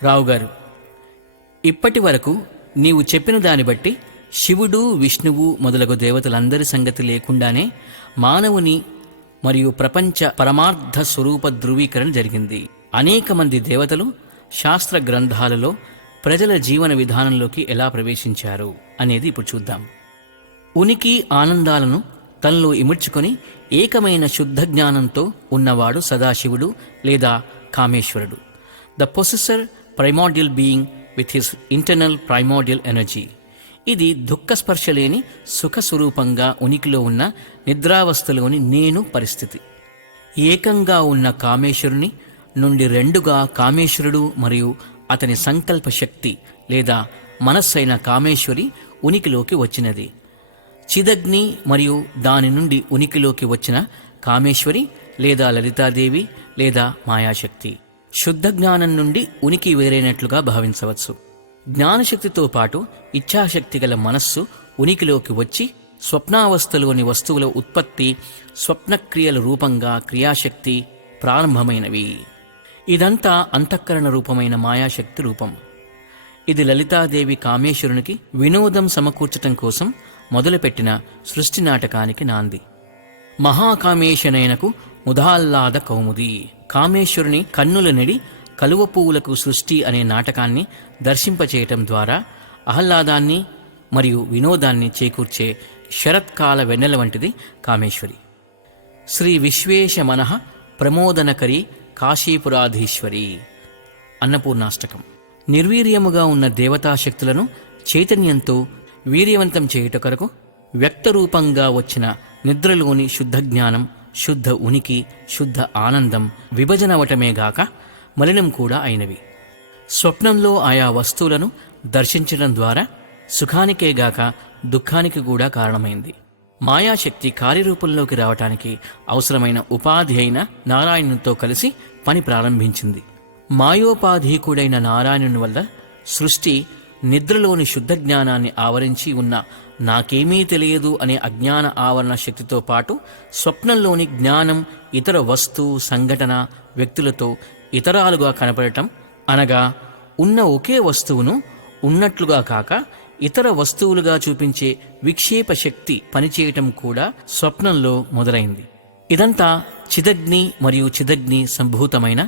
రావుగారు, ఇప్పటి వరకు నీవు చెప్పిన దాన్ని బట్టి శివుడు, విష్ణువు మొదలగు దేవతలందరి సంగతి లేకుండానే మానవుని మరియు ప్రపంచ పరమార్థ స్వరూప ధృవీకరణ జరిగింది. అనేక మంది దేవతలు శాస్త్ర గ్రంథాలలో ప్రజల జీవన విధానంలోకి ఎలా ప్రవేశించారు అనేది ఇప్పుడు చూద్దాం. ఉనికి ఆనందాలను తనలో ఇముడ్చుకొని ఏకమైన శుద్ధ జ్ఞానంతో ఉన్నవాడు సదాశివుడు లేదా కామేశ్వరుడు. The possessor primordial being with his internal primordial energy. ఇది దుఃఖస్పర్శ లేని సుఖస్వరూపంగా ఉనికిలో ఉన్న నిద్రావస్థలోని నేను పరిస్థితి. ఏకంగా ఉన్న కామేశ్వరుని నుండి రెండుగా కామేశ్వరుడు మరియు అతని సంకల్ప శక్తి లేదా మనస్సైన కామేశ్వరి ఉనికిలోకి వచ్చినది. చిదగ్ని మరియు దాని నుండి ఉనికిలోకి వచ్చిన కామేశ్వరి లేదా లలితాదేవి లేదా మాయాశక్తి. శుద్ధ జ్ఞానం నుండి ఉనికి వేరైనట్లుగా భావించవచ్చు. జ్ఞానశక్తితో పాటు ఇచ్ఛాశక్తి గల మనస్సు ఉనికిలోకి వచ్చి స్వప్నావస్థలోని వస్తువుల ఉత్పత్తి, స్వప్నక్రియల రూపంగా క్రియాశక్తి ప్రారంభమైనవి. ఇదంతా అంతఃకరణ రూపమైన మాయాశక్తి రూపం. ఇది లలితాదేవి కామేశ్వరునికి వినోదం సమకూర్చటం కోసం మొదలుపెట్టిన సృష్టి నాటకానికి నాంది. మహాకామేశనయనకు ముదాహ్లాద కౌముది. కామేశ్వరుని కన్నుల నెడి కలువ పువ్వులకు సృష్టి అనే నాటకాన్ని దర్శింపచేయటం ద్వారా ఆహ్లాదాన్ని మరియు వినోదాన్ని చేకూర్చే శరత్కాల వెన్నెల వంటిది కామేశ్వరి. శ్రీ విశ్వేశ మనః ప్రమోదనకరి కాశీపురాధీశ్వరి. అన్నపూర్ణాష్టకం. నిర్వీర్యముగా ఉన్న దేవతాశక్తులను చైతన్యంతో వీర్యవంతం చేయుట కొరకు వ్యక్తరూపంగా వచ్చిన నిద్రలోని శుద్ధ జ్ఞానం, శుద్ధ ఉనికి, శుద్ధ ఆనందం విభజనవటమేగాక మలినం కూడా అయినవి. స్వప్నంలో ఆయా వస్తువులను దర్శించడం ద్వారా సుఖానికేగాక దుఃఖానికి కూడా కారణమైంది. మాయాశక్తి కార్యరూపంలోకి రావటానికి అవసరమైన ఉపాధి అయిన నారాయణునితో కలిసి పని ప్రారంభించింది. మాయోపాధీకుడైన నారాయణుని వల్ల సృష్టి నిద్రలోని శుద్ధ జ్ఞానాన్ని ఆవరించి ఉన్న నాకేమీ తెలియదు అనే అజ్ఞాన ఆవరణ శక్తితో పాటు స్వప్నంలోని జ్ఞానం ఇతర వస్తు, సంఘటన, వ్యక్తులతో ఇతరాలుగా కనపడటం, అనగా ఉన్న ఒకే వస్తువును ఉన్నట్లుగా కాక ఇతర వస్తువులుగా చూపించే విక్షేప శక్తి పనిచేయటం కూడా స్వప్నంలో మొదలైంది. ఇదంతా చిదగ్ని మరియు చిదగ్ని సంభూతమైన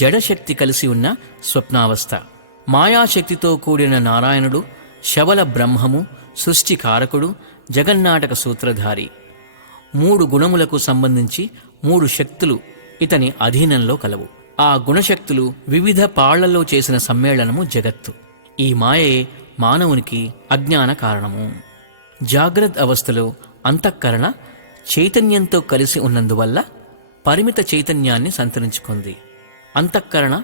జడశక్తి కలిసి ఉన్న స్వప్నావస్థ. మాయాశక్తితో కూడిన నారాయణుడు శబల బ్రహ్మము, సృష్టికారకుడు, జగన్నాటక సూత్రధారి. 3 గుణములకు సంబంధించి 3 శక్తులు ఇతని అధీనంలో కలవు. ఆ గుణశక్తులు వివిధ పాళ్లలో చేసిన సమ్మేళనము జగత్తు. ఈ మాయే మానవునికి అజ్ఞాన కారణము. జాగ్రత్త అవస్థలో అంతఃకరణ చైతన్యంతో కలిసి ఉన్నందువల్ల పరిమిత చైతన్యాన్ని సంతరించుకుంది. అంతఃకరణ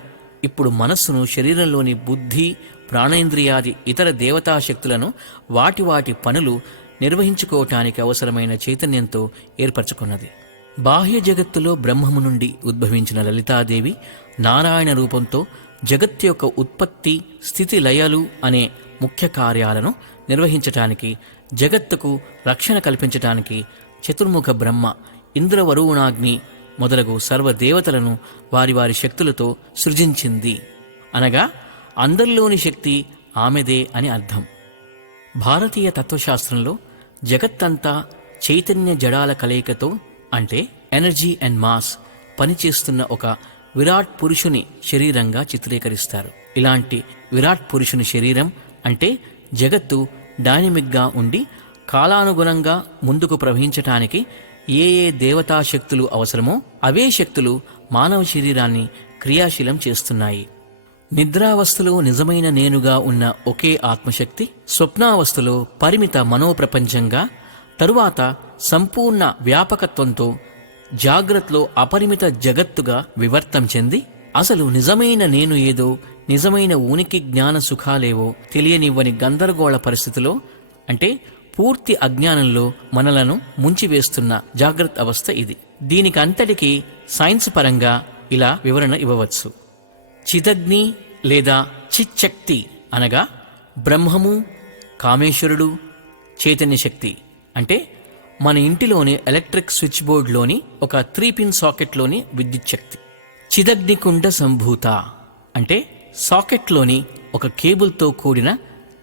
ఇప్పుడు మనస్సును శరీరంలోని బుద్ధి, ప్రాణేంద్రియాది ఇతర దేవతాశక్తులను వాటి వాటి పనులు నిర్వహించుకోవటానికి అవసరమైన చైతన్యంతో ఏర్పరచుకున్నది. బాహ్య జగత్తులో బ్రహ్మము నుండి ఉద్భవించిన లలితాదేవి నారాయణ రూపంతో జగత్తు యొక్క ఉత్పత్తి, స్థితి, లయలు అనే ముఖ్య కార్యాలను నిర్వహించటానికి, జగత్తుకు రక్షణ కల్పించటానికి చతుర్ముఖ బ్రహ్మ, ఇంద్రవరుణాగ్ని మొదలగు సర్వదేవతలను వారి వారి శక్తులతో సృజించింది. అనగా అందరిలోని శక్తి ఆమెదే అని అర్థం. భారతీయ తత్వశాస్త్రంలో జగత్తంతా చైతన్య జడాల కలయికతో, అంటే ఎనర్జీ అండ్ మాస్ పనిచేస్తున్న ఒక విరాట్ పురుషుని శరీరంగా చిత్రీకరిస్తారు. ఇలాంటి విరాట్ పురుషుని శరీరం అంటే జగత్తు డైనమిక్గా ఉండి కాలానుగుణంగా ముందుకు ప్రవహించటానికి ఏ ఏ దేవతాశక్తులు అవసరమో అవే శక్తులు మానవ శరీరాన్ని క్రియాశీలం చేస్తున్నాయి. నిద్రావస్థలో నిజమైన నేనుగా ఉన్న ఒకే ఆత్మశక్తి స్వప్నావస్థలో పరిమిత మనోప్రపంచంగా, తరువాత సంపూర్ణ వ్యాపకత్వంతో జాగ్రత్తలో అపరిమిత జగత్తుగా వివర్తం చెంది అసలు నిజమైన నేను ఏదో, నిజమైన ఉనికి జ్ఞాన సుఖాలేవో తెలియనివ్వని గందరగోళ పరిస్థితిలో, అంటే పూర్తి అజ్ఞానంలో మనలను ముంచివేస్తున్న జాగ్రత్త అవస్థ ఇది. దీనికంతటికీ సైన్స్ పరంగా ఇలా వివరణ ఇవ్వవచ్చు. చిదగ్ని లేదా చిచ్చక్తి అనగా బ్రహ్మము, కామేశ్వరుడు, చైతన్య శక్తి. అంటే మన ఇంటిలోని ఎలక్ట్రిక్ స్విచ్ బోర్డులోని ఒక 3 పిన్ సాకెట్లోని విద్యుత్ శక్తి. చిదగ్నికుండ సంభూత అంటే సాకెట్లోని ఒక కేబుల్తో కూడిన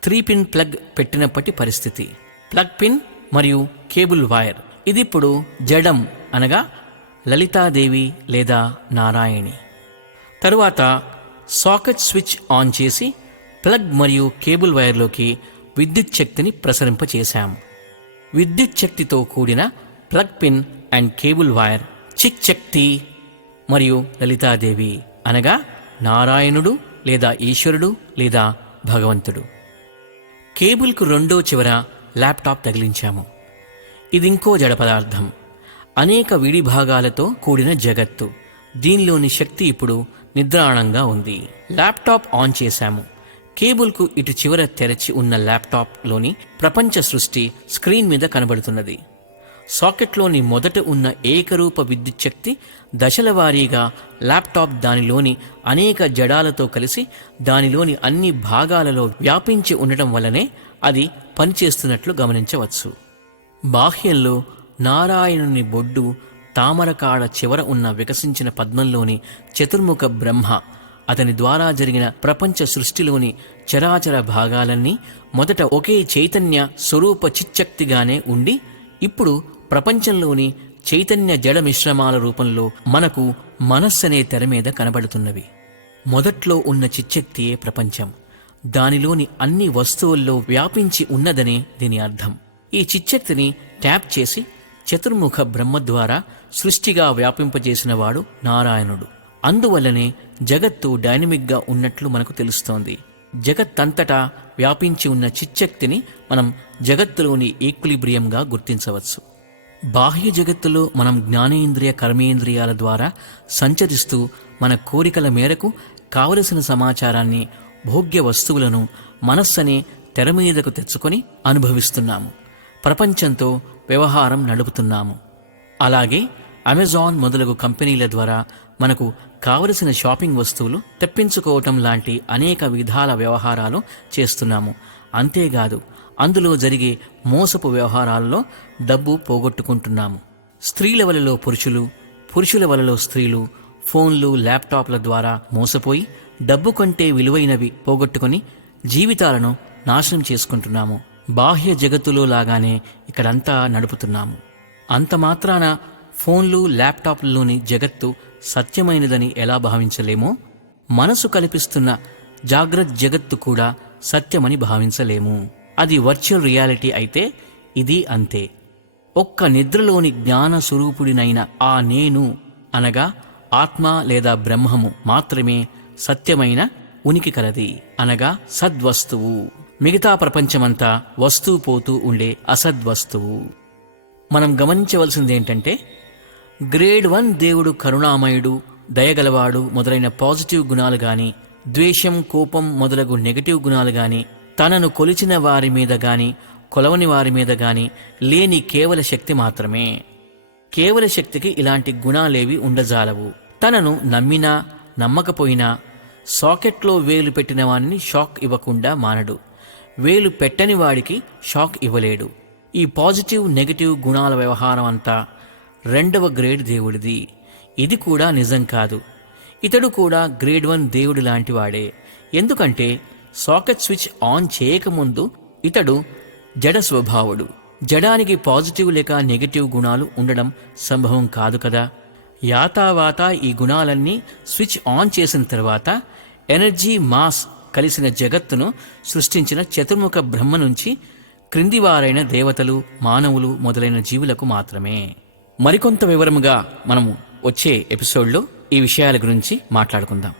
3 పిన్ ప్లగ్ పెట్టినప్పటి పరిస్థితి. ప్లగ్ పిన్ మరియు కేబుల్ వైర్. ఇదిప్పుడు జడం అనగా లలితాదేవి లేదా నారాయణి. తరువాత సాకెట్ స్విచ్ ఆన్ చేసి ప్లగ్ మరియు కేబుల్ వైర్లోకి విద్యుత్ శక్తిని ప్రసరింపచేశాం. విద్యుత్ శక్తితో కూడిన plug pin and cable wire చిక్ శక్తి మరియు లలితాదేవి అనగా నారాయణుడు లేదా ఈశ్వరుడు లేదా భగవంతుడు. కేబుల్కు రెండో చివర ల్యాప్టాప్ తగిలించాము. ఇదింకో జడ పదార్థం, అనేక విడి భాగాలతో కూడిన జగత్తు. దీనిలోని శక్తి ఇప్పుడు నిద్రాణంగా ఉంది. ల్యాప్టాప్ ఆన్ చేశాము. కేబుల్కు ఇటు చివర తెరచి ఉన్న ల్యాప్టాప్లోని ప్రపంచ సృష్టి స్క్రీన్ మీద కనబడుతున్నది. సాకెట్లోని మొదట ఉన్న ఏకరూప విద్యుత్ శక్తి దశల వారీగా ల్యాప్టాప్ దానిలోని అనేక జడాలతో కలిసి దానిలోని అన్ని భాగాలలో వ్యాపించి ఉండటం వల్లనే అది పనిచేస్తున్నట్లు గమనించవచ్చు. బాహ్యంలో నారాయణుని బొడ్డు, తామరకాడ చివర ఉన్న వికసించిన పద్మంలోని చతుర్ముఖ బ్రహ్మ, అతని ద్వారా జరిగిన ప్రపంచ సృష్టిలోని చరాచర భాగాలన్నీ మొదట ఒకే చైతన్య స్వరూప చిచ్చక్తిగానే ఉండి ఇప్పుడు ప్రపంచంలోని చైతన్య జడ మిశ్రమాల రూపంలో మనకు మనస్సనే తెర మీద కనబడుతున్నవి. మొదట్లో ఉన్న చిచ్చక్తియే ప్రపంచం. దానిలోని అన్ని వస్తువుల్లో వ్యాపించి ఉన్నదనే దీని అర్థం. ఈ చిచ్చక్తిని ట్యాప్ చేసి చతుర్ముఖ బ్రహ్మ ద్వారా సృష్టిగా వ్యాపింపజేసినవాడు నారాయణుడు. అందువల్లనే జగత్తు డైనమిక్గా ఉన్నట్లు మనకు తెలుస్తోంది. జగత్తంతటా వ్యాపించి ఉన్న చిచ్చక్తిని మనం జగత్తులోని ఈక్విలిబ్రియంగా గుర్తించవచ్చు. బాహ్య జగత్తులో మనం జ్ఞానేంద్రియ కర్మేంద్రియాల ద్వారా సంచరిస్తూ మన కోరికల మేరకు కావలసిన సమాచారాన్ని, భోగ్య వస్తువులను మనస్సనే తెర మీదకు తెచ్చుకొని అనుభవిస్తున్నాము. ప్రపంచంతో వ్యవహారం నడుపుతున్నాము. అలాగే అమెజాన్ మొదలగు కంపెనీల ద్వారా మనకు కావలసిన షాపింగ్ వస్తువులు తెప్పించుకోవటం లాంటి అనేక విధాల వ్యవహారాలు చేస్తున్నాము. అంతేకాదు, అందులో జరిగే మోసపు వ్యవహారాల్లో డబ్బు పోగొట్టుకుంటున్నాము. స్త్రీల వలలో పురుషులు, పురుషుల వలలో స్త్రీలు ఫోన్లు, ల్యాప్టాప్ల ద్వారా మోసపోయి డబ్బు కంటే విలువైనవి పోగొట్టుకుని జీవితాలను నాశనం చేసుకుంటున్నాము. బాహ్య జగత్తులో లాగానే ఇక్కడంతా నడుపుతున్నాము. అంత మాత్రాన ఫోన్లు, ల్యాప్టాప్లలోని జగత్తు సత్యమైనదని ఎలా భావించలేమో, మనసు కల్పిస్తున్న జాగ్రత్త జగత్తు కూడా సత్యమని భావించలేము. అది వర్చువల్ రియాలిటీ అయితే ఇది అంతే. ఒక్క నిద్రలోని జ్ఞాన స్వరూపుడినైన ఆ నేను అనగా ఆత్మ లేదా బ్రహ్మము మాత్రమే సత్యమైన ఉనికి కలది, అనగా సద్వస్తువు. మిగతా ప్రపంచమంతా వస్తూ పోతూ ఉండే అసద్వస్తువు. మనం గమనించవలసిందేంటంటే, గ్రేడ్ 1 దేవుడు కరుణామయుడు, దయగలవాడు మొదలైన పాజిటివ్ గుణాలు గాని, ద్వేషం, కోపం మొదలగు నెగటివ్ గుణాలు గాని, తనను కొలిచిన వారి మీద గాని కొలవని వారి మీద గాని లేని కేవల శక్తి మాత్రమే. కేవల శక్తికి ఇలాంటి గుణాలేవి ఉండజాలవు. తనను నమ్మినా నమ్మకపోయినా సాకెట్లో వేలు పెట్టిన వాడిని షాక్ ఇవ్వకుండా మానడు. వేలు పెట్టని వాడికి షాక్ ఇవ్వలేడు. ఈ పాజిటివ్ నెగటివ్ గుణాల వ్యవహారం అంతా 2వ గ్రేడ్ దేవుడిది. ఇది కూడా నిజం కాదు. ఇతడు కూడా గ్రేడ్ 1 దేవుడి లాంటి వాడే. ఎందుకంటే సాకెట్ స్విచ్ ఆన్ చేయకముందు ఇతడు జడ స్వభావుడు. జడానికి పాజిటివ్ లేక నెగటివ్ గుణాలు ఉండడం సంభవం కాదు కదా. యాతావాత ఈ గుణాలన్నీ స్విచ్ ఆన్ చేసిన తర్వాత ఎనర్జీ, మాస్ కలిసిన జగత్తును సృష్టించిన చతుర్ముఖ బ్రహ్మ నుంచి క్రిందివారైన దేవతలు, మానవులు మొదలైన జీవులకు మాత్రమే. మరికొంత వివరముగా మనము వచ్చే ఎపిసోడ్లో ఈ విషయాల గురించి మాట్లాడుకుందాం.